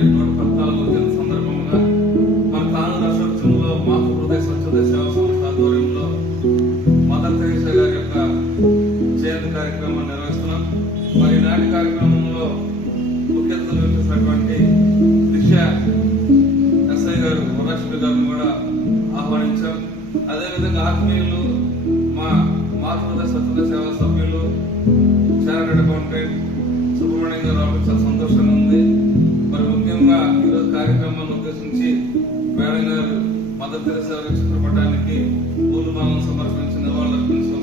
114వ సందర్భంగా మన కాను రాష్ట్రంలో మాతృ హృదయ స్వచ్ఛత సేవా సంస్థ ఆధ్వర్యంలో మదర్ తెరెసా గారి యొక్క జయంతి కార్యక్రమాన్ని నిర్వహిస్తున్నాం. మరి నాటి కార్యక్రమంలో ముఖ్య అతిథులు వహించినటువంటి దిశ ఎస్ఐ గారు వరలక్ష్మి గారిని కూడా ఆహ్వానించాం. అదేవిధంగా ఆత్మీయులు మా మాతృ హృదయ స్వచ్ఛత సేవా సభ్యులు చార్టెడ్ అకౌంటెంట్ సుబ్రహ్మణ్యం గారు రావడం చాలా సంతోషంగా ఉంది. మరి ముఖ్యంగా ఈరోజు కార్యక్రమాన్ని ఉద్దేశించి మేడం గారు మదర్ తెరెసా చిత్రపటానికి పూలమాలను సమర్పించి నివాళులు అర్పించారు.